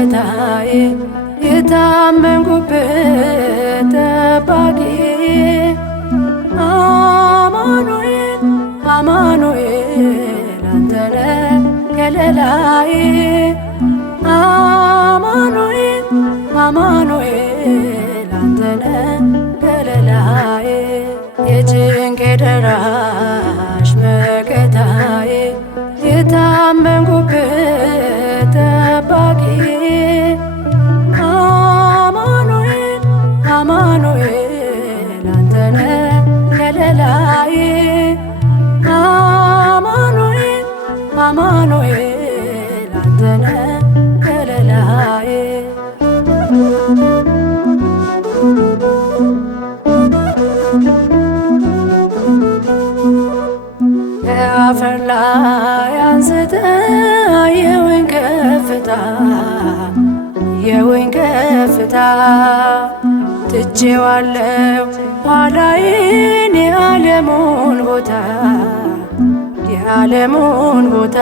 መከታዬ የታመንኩብህ ጠባቂ አማኑኤል አማኑኤል አንተነ ከለላዬ አማኑኤል አማኑኤል አንተነ ከለላዬ የጭንቄ ደራሽ መከታዬ የታመንኩብህ ጠባቂ አማኑኤል አማኑኤል አንተነ ከለላዬ አማኑኤል አማኑኤል አንተነ ከለላዬ ከአፈር ላይ አንስተህ አየሁኝ ከፍታ አየሁኝ ከፍታ ትቼዋለሁ ኋላዬን የዓለሙን ቦታ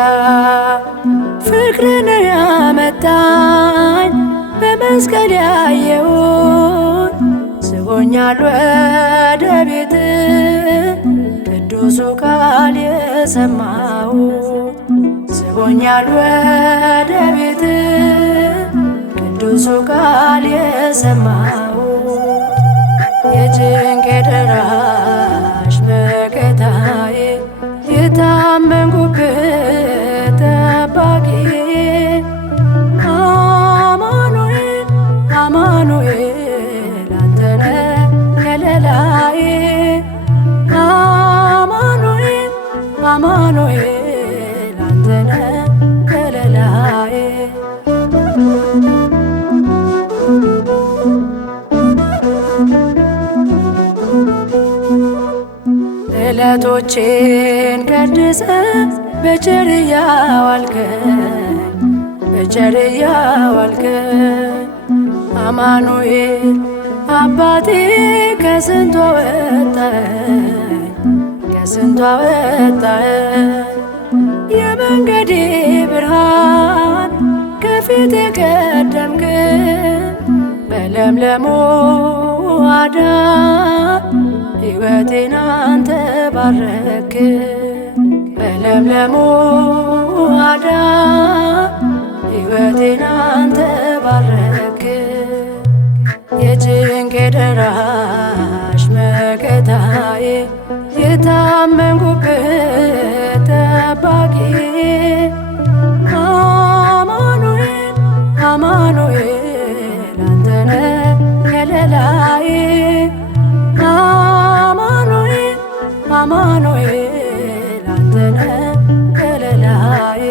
ፍቅርን ያመጣኝ በመስቀል ያየሁት ስቦኛል ወደ ቤት ቅዱሱ ቃል የሰማሁት ስቦኛል ወደ ቤት ቅዱሱ ቃል የሰማሁት የጭንቄ ደራሽ መከታዬ የታመንኩብህ ጠባቂ አማኑኤል አማኑኤል አንተነ ከለላዬ አማኑኤል አማኑኤል አንተነ ከለላዬ ዕለቶቼን ቀድሰ በቸርያ ዋልከኝ አማኑኤል አባቴ ከስንቱ አወጣኸኝ የመንገዴ ብርሃን ከፊት የቀደምክ በለምለሙ አዳር ሕይወቴን አንተ ባረክ በለምለሙ አዳር ሕይወቴን አንተ ባረክ የጭንቄ ደራሽ መከታዬ የታመንኩብህ ጠባቂ አማኑኤል አማኑኤል አንተነ ከለላዬ አማኑኤል አማኑኤል አንተነ ከለላዬ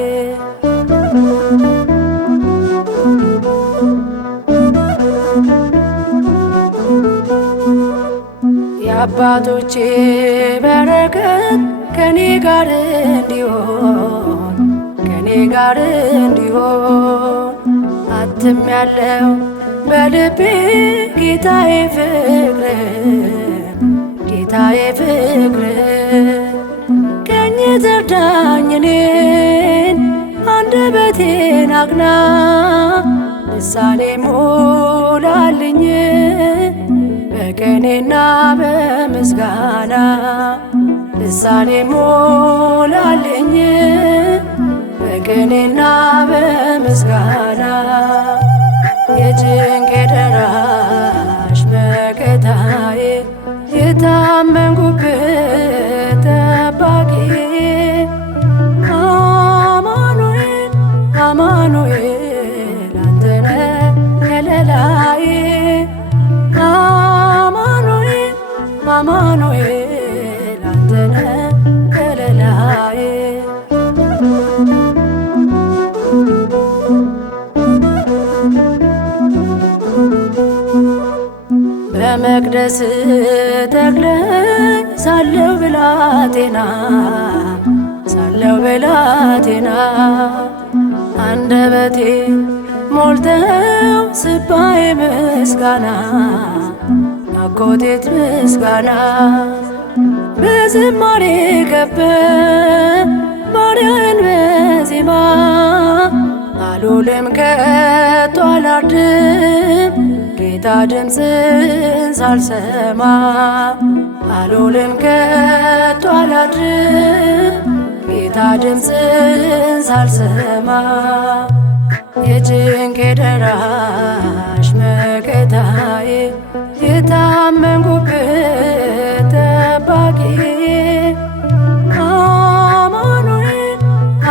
የአባቶቼ በረከት ከኔ ጋር እንዲሆን አትም ያለው በልቤ ጌታዬ ፍቅር ቀኝ ተርዳኝ እኔን አንደበቴን አቅና ልሳኔ ሞላልኝ በቅኔና በምስጋና ልሳኔ ሞላልኝ በቅኔና በምስጋና የጭንቄ ደራሽ መከታዬ የታመንኩብህ ጠባቂ አማኑኤል አማኑኤል አንተነ ከለላዬ አማኑኤል አማኑኤል አንተነ ከለላዬ በመቅደስ ተክለኝ ሳለው ብላቴና አንደበቴ ሞልተው ስባዬ ምስጋና አኮቴት ምስጋና በዝማሬ ከበ ባሪያህን በዜማ አሉ አልውልም ከቶ አላድርም ጌታ ድምፅን ሳልሰማ አልውልም ከቶ አላድርም ጌታ ድምፅን ሳልሰማ የጭንቄ ደራሽ መከታዬ የታመንኩበት ጠባቂዬ አማኑኤል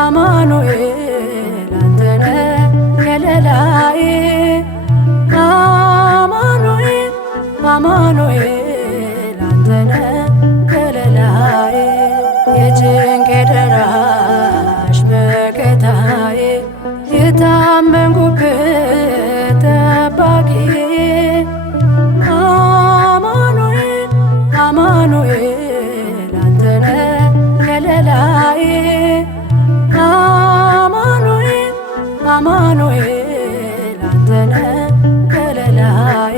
አማኑኤል አንተነ ከለላዬ አማኑኤል አማኑኤል አንተነ ከለላዬ የጭንቄ ደራሽ መከታዬ የታመንኩበት ጠባቂዬ አማኑኤል አማኑኤል አንተነ ከለላዬ አማኑኤል አማኑኤል አንተነ ከለላዬ